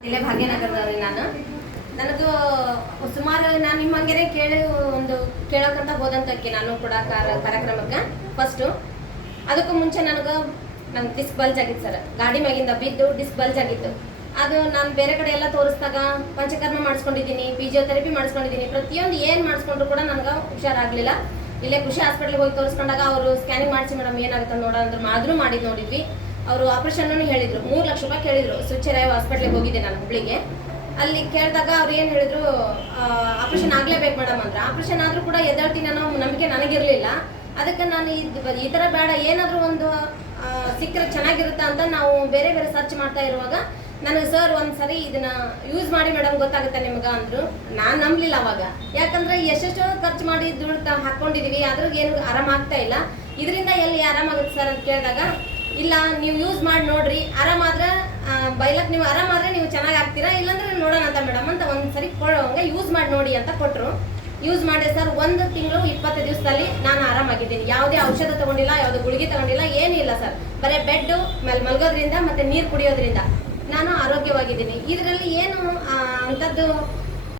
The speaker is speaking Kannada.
ಇಲ್ಲೇ ಭಾಗ್ಯನಗರದವ್ರಿ ನಾನು. ನನಗೂ ಸುಮಾರು ನಾನು ನಿಮ್ಮಂಗೆನೆ ಕೇಳಿ ಒಂದು ಕೇಳೋಕಂತ ಹೋದಂತಕ್ಕೆ ನಾನು ಕೂಡ ಕಾರ- ಕಾರ್ಯಕ್ರಮಕ್ಕೆ ಫಸ್ಟು ಅದಕ್ಕೂ ಮುಂಚೆ ನನಗೆ ನನ್ನ ಡಿಸ್ಕ್ ಬಲ್ಜ್ ಆಗಿತ್ತು ಸರ್ ಗಾಡಿ ಮ್ಯಾಗಿಂದ ಬಿದ್ದು ಡಿಸ್ಕ್ ಬಲ್ಜ್ ಆಗಿತ್ತು. ಅದು ನಾನು ಬೇರೆ ಕಡೆ ಎಲ್ಲ ತೋರಿಸಿದಾಗ ಪಂಚಕರ್ಮ ಮಾಡಿಸ್ಕೊಂಡಿದ್ದೀನಿ ಫಿಸಿಯೋಥೆರಪಿ ಮಾಡಿಸ್ಕೊಂಡಿದ್ದೀನಿ. ಪ್ರತಿಯೊಂದು ಏನು ಮಾಡಿಸ್ಕೊಂಡ್ರು ಕೂಡ ನನಗೆ ಹುಷಾರಾಗಲಿಲ್ಲ. ಇಲ್ಲೇ ಖುಷಿ ಹಾಸ್ಪಿಟ್ಲಿಗೆ ಹೋಗಿ ತೋರಿಸ್ಕೊಂಡಾಗ ಅವರು ಸ್ಕ್ಯಾನಿಂಗ್ ಮಾಡಿಸಿ ಮೇಡಮ್ ಏನಾಗುತ್ತೆ ನೋಡ ಅಂದ್ರೆ ಆದರೂ ಮಾಡಿದ್ದು ನೋಡಿದ್ವಿ. ಅವರು ಆಪರೇಷನ್ ಹೇಳಿದ್ರು. ಮೂರು ಲಕ್ಷ ರೂಪಾಯಿ ಕೇಳಿದ್ರು. ಸುಚ್ಚರಾಯ ಹಾಸ್ಪಿಟ್ಲಿಗೆ ಹೋಗಿದ್ದೆ ನಾನು ಹುಬ್ಳಿಗೆ. ಅಲ್ಲಿ ಕೇಳಿದಾಗ ಅವ್ರು ಏನು ಹೇಳಿದ್ರು ಆಪರೇಷನ್ ಆಗಲೇಬೇಕು ಮೇಡಮ್ ಅಂದ್ರೆ ಆಪರೇಷನ್ ಆದರೂ ಕೂಡ ಎದ್ದೇಳ್ತೀನಿ ಅನ್ನೋ ನಂಬಿಕೆ ನನಗಿರಲಿಲ್ಲ. ಅದಕ್ಕೆ ನಾನು ಈ ಥರ ಬೇಡ, ಏನಾದರೂ ಒಂದು ಸಿಕ್ಕರೆ ಚೆನ್ನಾಗಿರುತ್ತಾ ಅಂತ ನಾವು ಬೇರೆ ಬೇರೆ ಸರ್ಚ್ ಮಾಡ್ತಾ ಇರುವಾಗ ನನಗೆ ಸರ್ ಒಂದು ಸರಿ ಇದನ್ನ ಯೂಸ್ ಮಾಡಿ ಮೇಡಮ್ ಗೊತ್ತಾಗುತ್ತೆ ನಿಮ್ಗೆ ಅಂದರು. ನಾನು ನಂಬಲಿಲ್ಲ ಅವಾಗ. ಯಾಕಂದ್ರೆ ಎಷ್ಟೆಷ್ಟೋ ಖರ್ಚು ಮಾಡಿ ದುಡ್ಡು ಹಾಕೊಂಡಿದೀವಿ. ಅದ್ರಾಗ ಏನು ಆರಾಮಾಗ್ತಾ ಇಲ್ಲ. ಇದರಿಂದ ಎಲ್ಲಿ ಆರಾಮಾಗುತ್ತೆ ಸರ್ ಅಂತ ಕೇಳಿದಾಗ ಇಲ್ಲ, ನೀವು ಯೂಸ್ ಮಾಡಿ ನೋಡ್ರಿ. ಆರಾಮಾದ್ರೆ ಬೈಲಕ್ ನೀವು ಆರಾಮಾದ್ರೆ ನೀವು ಚೆನ್ನಾಗಿ ಆಗ್ತೀರಾ ಇಲ್ಲಾಂದ್ರೆ ನೋಡೋಣ ಅಂತ ಮೇಡಮ್ ಅಂತ ಒಂದ್ಸರಿ ಕೊಡೋಂಗೆ ಯೂಸ್ ಮಾಡಿ ನೋಡಿ ಅಂತ ಕೊಟ್ಟರು ಯೂಸ್ ಮಾಡಿ ಸರ್ ಒಂದು ತಿಂಗಳು ಇಪ್ಪತ್ತು ದಿವಸದಲ್ಲಿ ನಾನು ಆರಾಮಾಗಿದ್ದೀನಿ. ಯಾವುದೇ ಔಷಧ ತಗೊಂಡಿಲ್ಲ, ಯಾವುದೇ ಗುಳಿಗೆ ತಗೊಂಡಿಲ್ಲ ಏನಿಲ್ಲ ಸರ್ ಬರೀ ಬೆಡ್ ಮೇಲೆ, ಮಲಗೋದ್ರಿಂದ ಮತ್ತೆ ನೀರು ಕುಡಿಯೋದ್ರಿಂದ ನಾನು ಆರೋಗ್ಯವಾಗಿದ್ದೀನಿ. ಇದರಲ್ಲಿ ಏನು ಅಂಥದ್ದು